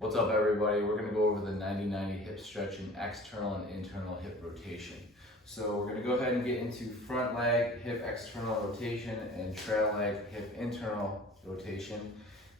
What's up, everybody? We're gonna go over the 90-90 hip stretch and external and internal hip rotation. So we're gonna go ahead and get into front leg hip external rotation and trail leg hip internal rotation.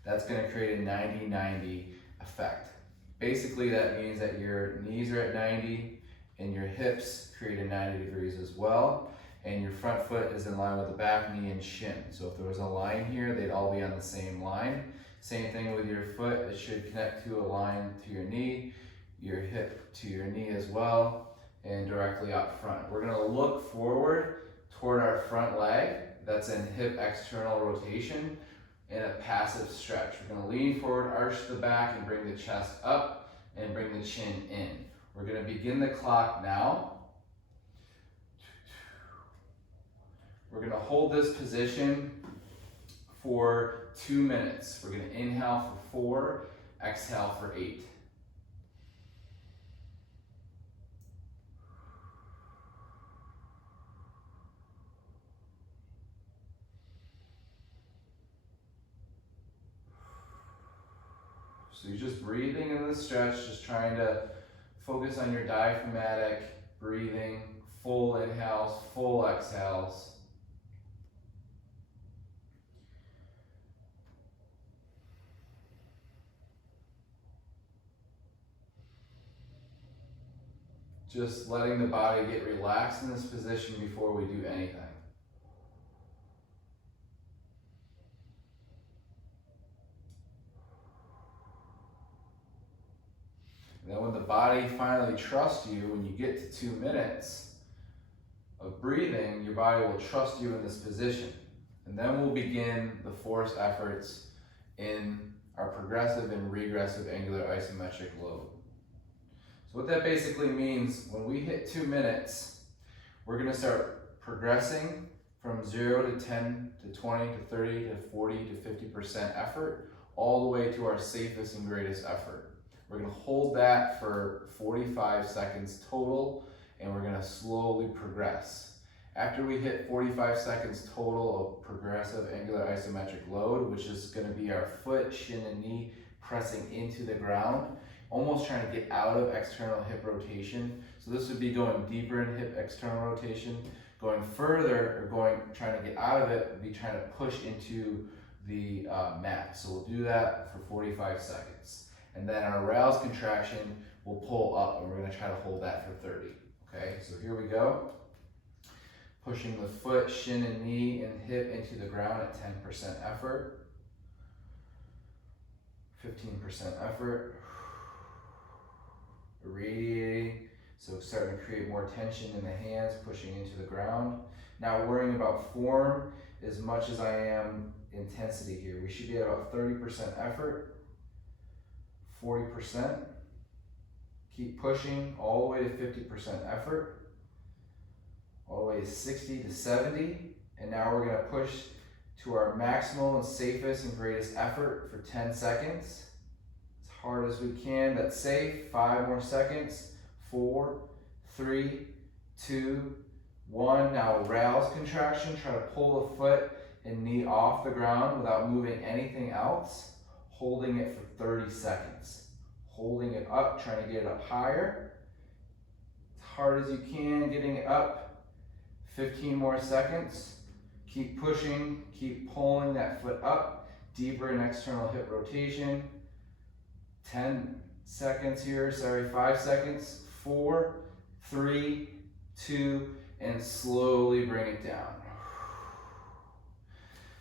That's gonna create a 90-90 effect. Basically, that means that your knees are at 90 and your hips create a 90 degrees as well. And your front foot is in line with the back knee and shin. So if there was a line here, they'd all be on the same line. Same thing with your foot, it should connect to a line to your knee, your hip to your knee as well, and directly up front. We're gonna look forward toward our front leg, that's in hip external rotation, in a passive stretch. We're gonna lean forward, arch the back, and bring the chest up, and bring the chin in. We're gonna begin the clock now. We're gonna hold this position for 2 minutes. We're gonna inhale for 4, exhale for 8. So you're just breathing in the stretch, just trying to focus on your diaphragmatic breathing, full inhales, full exhales. Just letting the body get relaxed in this position before we do anything. And then when the body finally trusts you, when you get to 2 minutes of breathing, your body will trust you in this position. And then we'll begin the force efforts in our progressive and regressive angular isometric load. So what that basically means, when we hit 2 minutes, we're gonna start progressing from 0 to 10 to 20 to 30 to 40 to 50% effort, all the way to our safest and greatest effort. We're gonna hold that for 45 seconds total, and we're gonna slowly progress. After we hit 45 seconds total of progressive angular isometric load, which is gonna be our foot, shin, and knee pressing into the ground, almost trying to get out of external hip rotation. So this would be going deeper in hip external rotation. Going further, or trying to get out of it, would be trying to push into the mat. So we'll do that for 45 seconds. And then our aroused contraction will pull up, and we're gonna try to hold that for 30. Okay, so here we go. Pushing the foot, shin, and knee and hip into the ground at 10% effort. 15% effort. Irradiating, so starting to create more tension in the hands, pushing into the ground. Not worrying about form as much as I am intensity here. We should be at about 30% effort, 40%. Keep pushing all the way to 50% effort, all the way to 60 to 70. And now we're gonna push to our maximal and safest and greatest effort for 10 seconds. Hard as we can, that's safe. 5 more seconds. 4, 3, 2, 1. Now rouse contraction, try to pull the foot and knee off the ground without moving anything else. Holding it for 30 seconds. Holding it up, trying to get it up higher. As hard as you can, getting it up. 15 more seconds. Keep pushing, keep pulling that foot up. Deeper in external hip rotation. 10 seconds here, 5 seconds, 4, 3, 2, and slowly bring it down.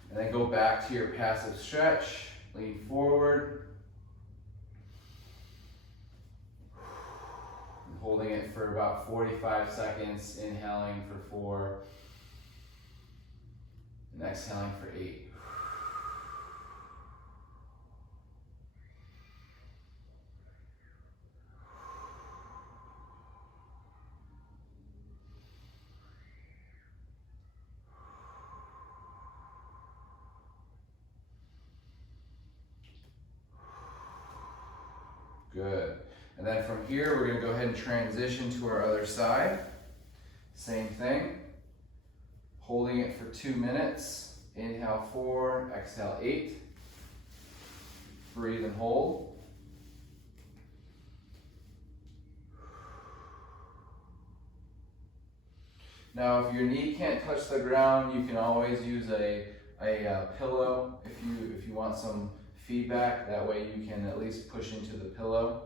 And then go back to your passive stretch, lean forward. Holding it for about 45 seconds, inhaling for 4, and exhaling for 8. Good. And then from here, we're gonna go ahead and transition to our other side. Same thing. Holding it for 2 minutes. Inhale 4, exhale 8. Breathe and hold. Now, if your knee can't touch the ground, you can always use a pillow if you want some feedback. That way you can at least push into the pillow.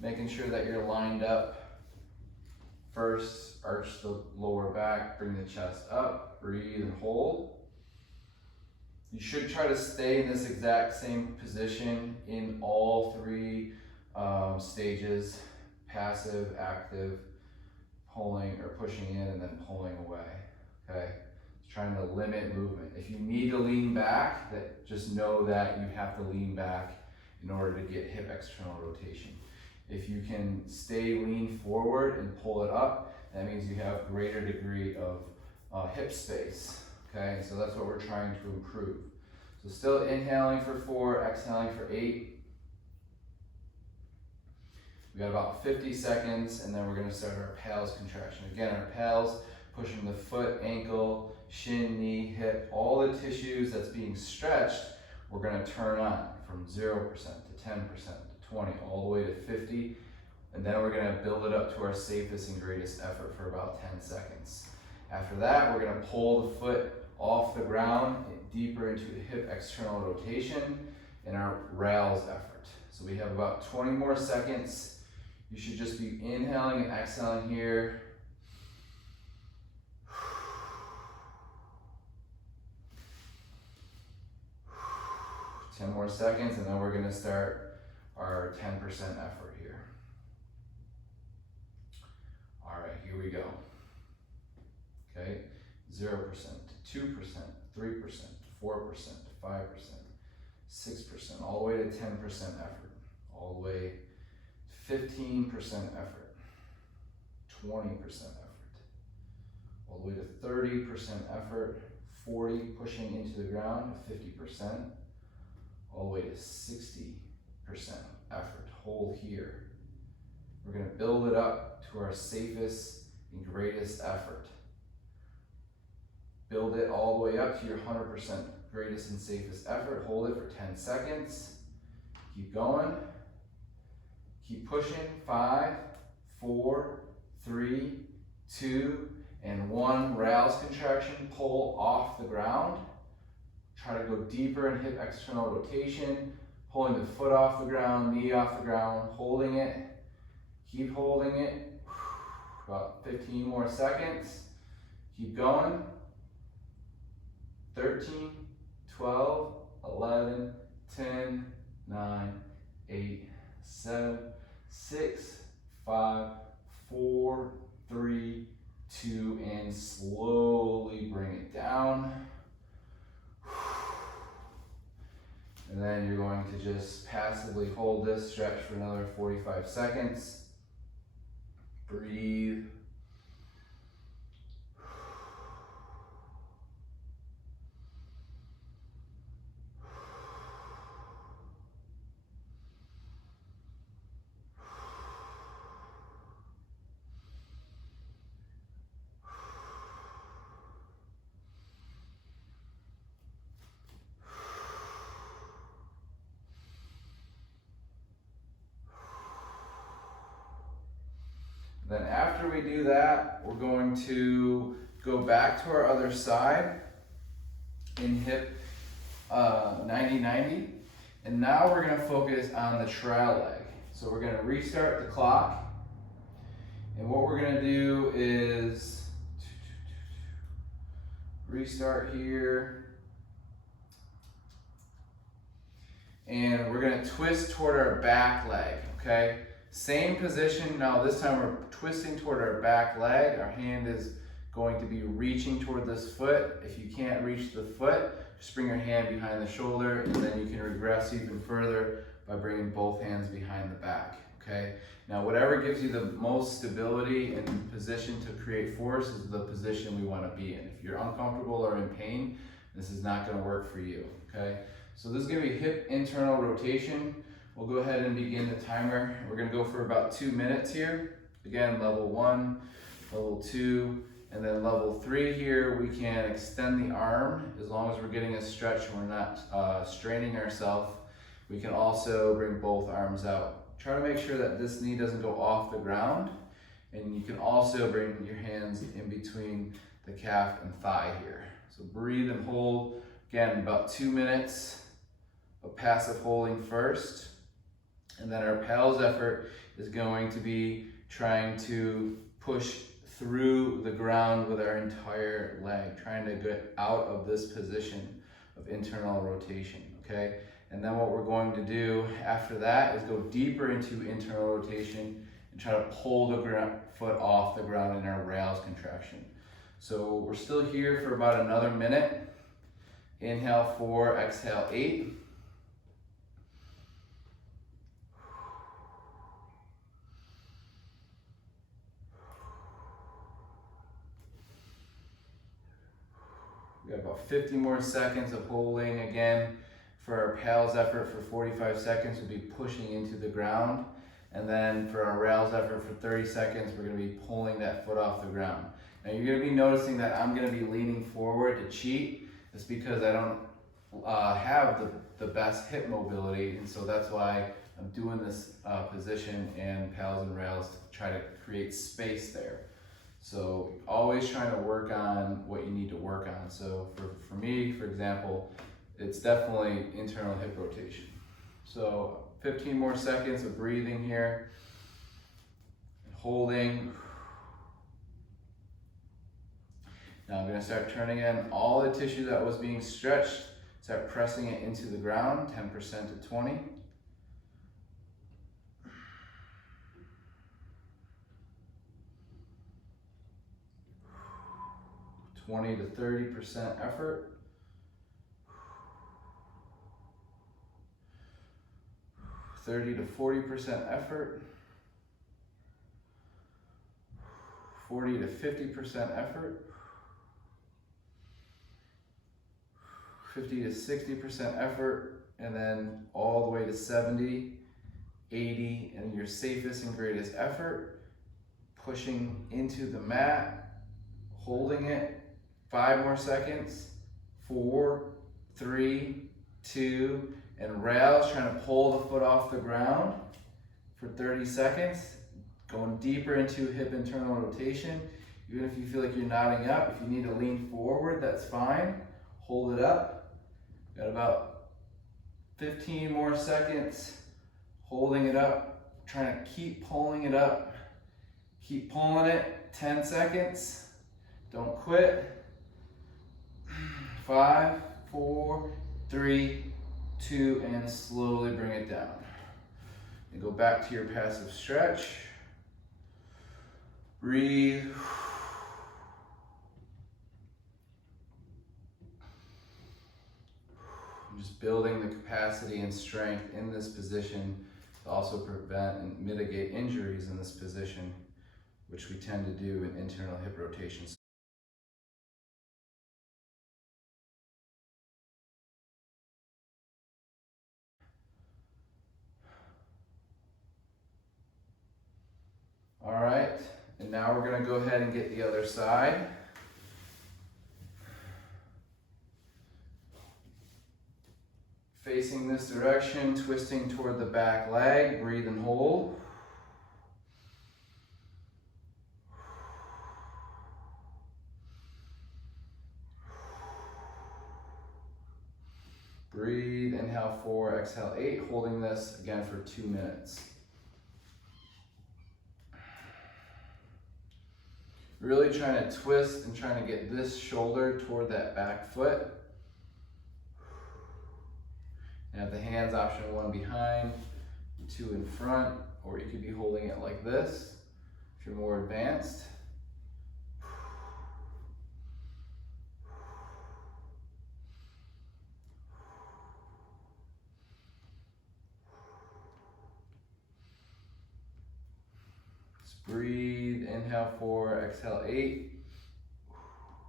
Making sure that you're lined up. First, arch the lower back, bring the chest up, breathe and hold. You should try to stay in this exact same position in all three stages: passive, active, pulling or pushing in, and then pulling away. Okay, trying to limit movement. If you need to lean back, just know that you have to lean back in order to get hip external rotation. If you can stay lean forward and pull it up, that means you have greater degree of hip space. Okay, so that's what we're trying to improve. So still inhaling for 4, exhaling for 8. We got about 50 seconds, and then we're going to start our pals contraction. Again, our pals, pushing the foot, ankle, shin, knee, hip, all the tissues that's being stretched, we're going to turn on from 0% to 10% to 20, all the way to 50. And then we're going to build it up to our safest and greatest effort for about 10 seconds. After that, we're going to pull the foot off the ground deeper into the hip external rotation in our rails effort. So we have about 20 more seconds. You should just be inhaling and exhaling here. Ten more seconds, and then we're going to start our 10% effort here. All right, here we go. Okay, 0%, 2%, 3%, 4%, 5%, 6%, all the way to 10% effort, all the way to 15% effort, 20% effort, all the way to 30% effort, 40 pushing into the ground, 50%, all the way to 60% effort. Hold here. We're going to build it up to our safest and greatest effort. Build it all the way up to your 100% greatest and safest effort. Hold it for 10 seconds. Keep going. Keep pushing. 5, 4, 3, 2, and 1. Rails contraction. Pull off the ground. Try to go deeper in hip external rotation. Pulling the foot off the ground, knee off the ground, holding it. Keep holding it. About 15 more seconds. Keep going. 13, 12, 11, 10, 9, 8, 7, 6, 5, 4, 3, 2, and slowly bring it down. And then you're going to just passively hold this stretch for another 45 seconds. Breathe. Then after we do that, we're going to go back to our other side in hip 90-90. And now we're going to focus on the trail leg. So we're going to restart the clock. And what we're going to do is restart here. And we're going to twist toward our back leg, okay? Same position. Now this time we're twisting toward our back leg. Our hand is going to be reaching toward this foot. If you can't reach the foot, just bring your hand behind the shoulder, and then you can regress even further by bringing both hands behind the back, okay? Now whatever gives you the most stability and position to create force is the position we want to be in. If you're uncomfortable or in pain, this is not going to work for you, okay? So this is going to be hip internal rotation. We'll go ahead and begin the timer. We're going to go for about 2 minutes here. Again, level 1, level 2, and then level 3 here. We can extend the arm as long as we're getting a stretch and we're not straining ourselves. We can also bring both arms out. Try to make sure that this knee doesn't go off the ground And you can also bring your hands in between the calf and thigh here. So breathe and hold. Again, about 2 minutes of passive holding first. And then our pals effort is going to be trying to push through the ground with our entire leg, trying to get out of this position of internal rotation, okay? And then what we're going to do after that is go deeper into internal rotation and try to pull the foot off the ground in our rails contraction. So we're still here for about another minute. Inhale 4, exhale 8. We got about 50 more seconds of holding. Again, for our pals effort for 45 seconds, we'll be pushing into the ground. And then for our rails effort for 30 seconds, we're gonna be pulling that foot off the ground. Now you're gonna be noticing that I'm gonna be leaning forward to cheat. It's because I don't have the best hip mobility, and so that's why I'm doing this position and pals and rails to try to create space there. So always trying to work on what you need to work on. So for me, for example, it's definitely internal hip rotation. So 15 more seconds of breathing here, holding. Now I'm gonna start turning in all the tissue that was being stretched, start pressing it into the ground, 10% to 20. 20 to 30% effort. 30 to 40% effort. 40 to 50% effort. 50 to 60% effort, and then all the way to 70, 80, and your safest and greatest effort. Pushing into the mat, holding it. 5 more seconds. 4, 3, 2, and rails, trying to pull the foot off the ground for 30 seconds. Going deeper into hip internal rotation. Even if you feel like you're nodding up, if you need to lean forward, that's fine. Hold it up. Got about 15 more seconds. Holding it up, trying to keep pulling it up. Keep pulling it, 10 seconds. Don't quit. 5, 4, 3, 2, and slowly bring it down. And go back to your passive stretch. Breathe. I'm just building the capacity and strength in this position to also prevent and mitigate injuries in this position, which we tend to do in internal hip rotations. All right, and now we're gonna go ahead and get the other side. Facing this direction, twisting toward the back leg, breathe and hold. Breathe, inhale 4, exhale 8, holding this again for 2 minutes. Really trying to twist and trying to get this shoulder toward that back foot. And have the hands option 1 behind, 2 in front, or you could be holding it like this if you're more advanced. Just breathe, inhale 4, exhale 8.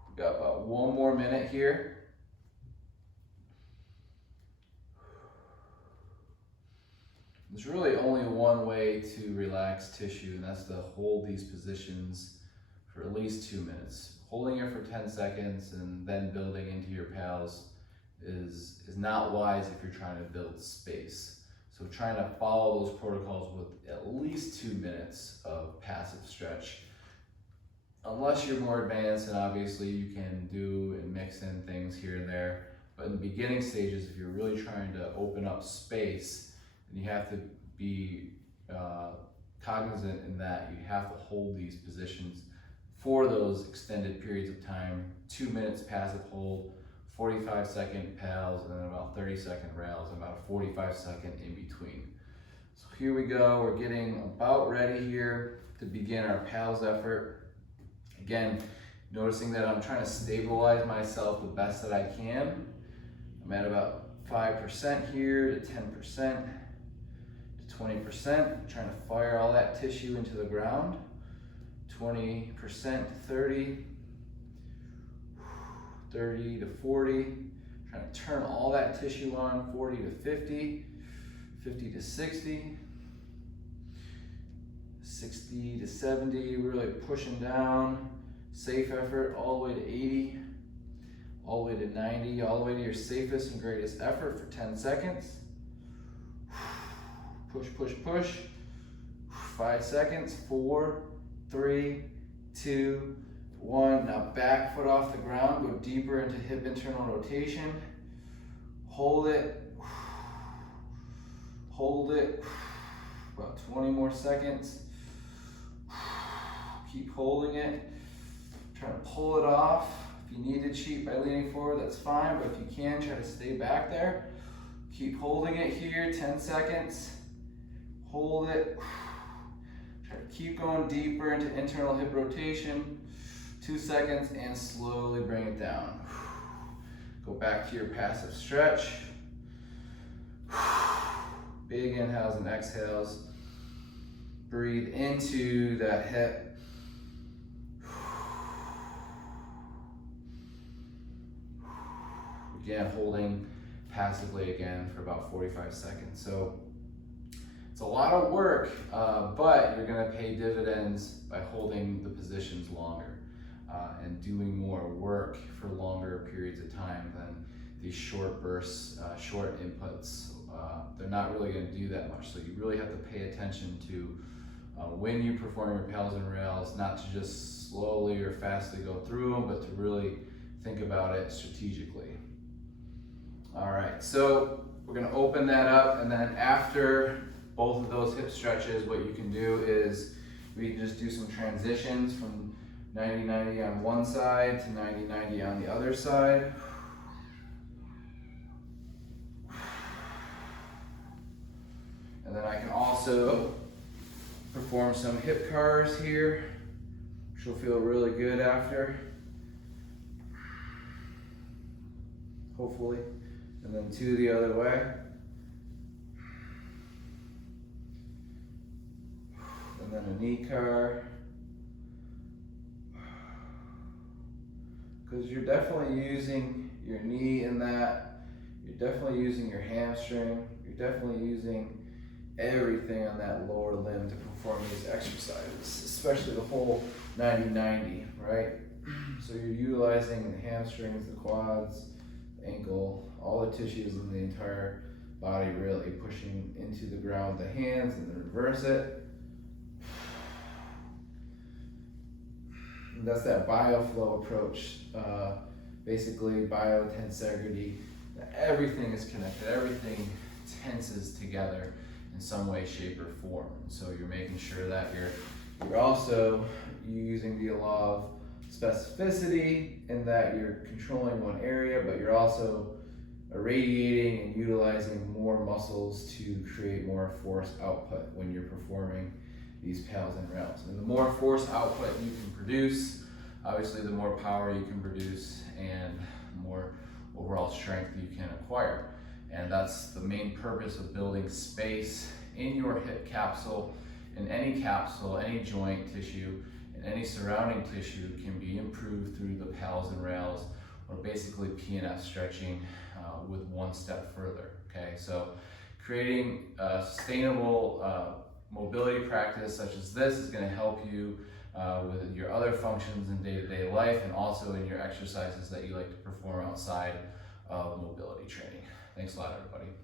We've got about 1 more minute here. There's really only one way to relax tissue, and that's to hold these positions for at least 2 minutes. Holding it for 10 seconds and then building into your pals is not wise if you're trying to build space. So trying to follow those protocols with at least 2 minutes of passive stretch. Unless you're more advanced, and obviously you can do and mix in things here and there. But in the beginning stages, if you're really trying to open up space, then you have to be cognizant in that you have to hold these positions for those extended periods of time. 2 minutes passive hold, 45-second pals, and then about 30-second rails, and about a 45-second in between. So here we go, we're getting about ready here to begin our pals effort. Again, noticing that I'm trying to stabilize myself the best that I can. I'm at about 5% here to 10% to 20%. Trying to fire all that tissue into the ground. 20% to 30, 30 to 40. Trying to turn all that tissue on. 40 to 50, 50 to 60, 60 to 70. Really pushing down. Safe effort all the way to 80, all the way to 90, all the way to your safest and greatest effort for 10 seconds. Push, push, push. 5 seconds, 4, 3, 2, 1. Now back foot off the ground, go deeper into hip internal rotation. Hold it, hold it. About 20 more seconds. Keep holding it. Try to pull it off. If you need to cheat by leaning forward, that's fine, but if you can, try to stay back there. Keep holding it here, 10 seconds. Hold it. Try to keep going deeper into internal hip rotation. 2 seconds, and slowly bring it down. Go back to your passive stretch. Big inhales and exhales. Breathe into that hip. Again, holding passively again for about 45 seconds. So it's a lot of work, but you're gonna pay dividends by holding the positions longer and doing more work for longer periods of time than these short bursts, short inputs. They're not really gonna do that much. So you really have to pay attention to when you perform your pals and rails, not to just slowly or fastly go through them, but to really think about it strategically. All right, so we're gonna open that up, and then after both of those hip stretches, what you can do is we can just do some transitions from 90-90 on one side to 90-90 on the other side. And then I can also perform some hip cars here, which will feel really good after, hopefully. And then 2 the other way. And then a knee car. Because you're definitely using your knee in that. You're definitely using your hamstring. You're definitely using everything on that lower limb to perform these exercises, especially the whole 90-90, right? So you're utilizing the hamstrings, the quads, the ankle, all the tissues in the entire body, really pushing into the ground with the hands, and then reverse it. And that's that bioflow approach, basically biotensegrity. Everything is connected, everything tenses together in some way, shape, or form. And so you're making sure that you're also using the law of specificity in that you're controlling one area, but you're also irradiating and utilizing more muscles to create more force output when you're performing these pals and rails. And the more force output you can produce, obviously the more power you can produce and more overall strength you can acquire. And that's the main purpose of building space in your hip capsule. In any capsule, any joint tissue, and any surrounding tissue can be improved through the pals and rails, or basically PNF stretching with one step further, okay? So creating a sustainable mobility practice such as this is gonna help you with your other functions in day-to-day life, and also in your exercises that you like to perform outside of mobility training. Thanks a lot, everybody.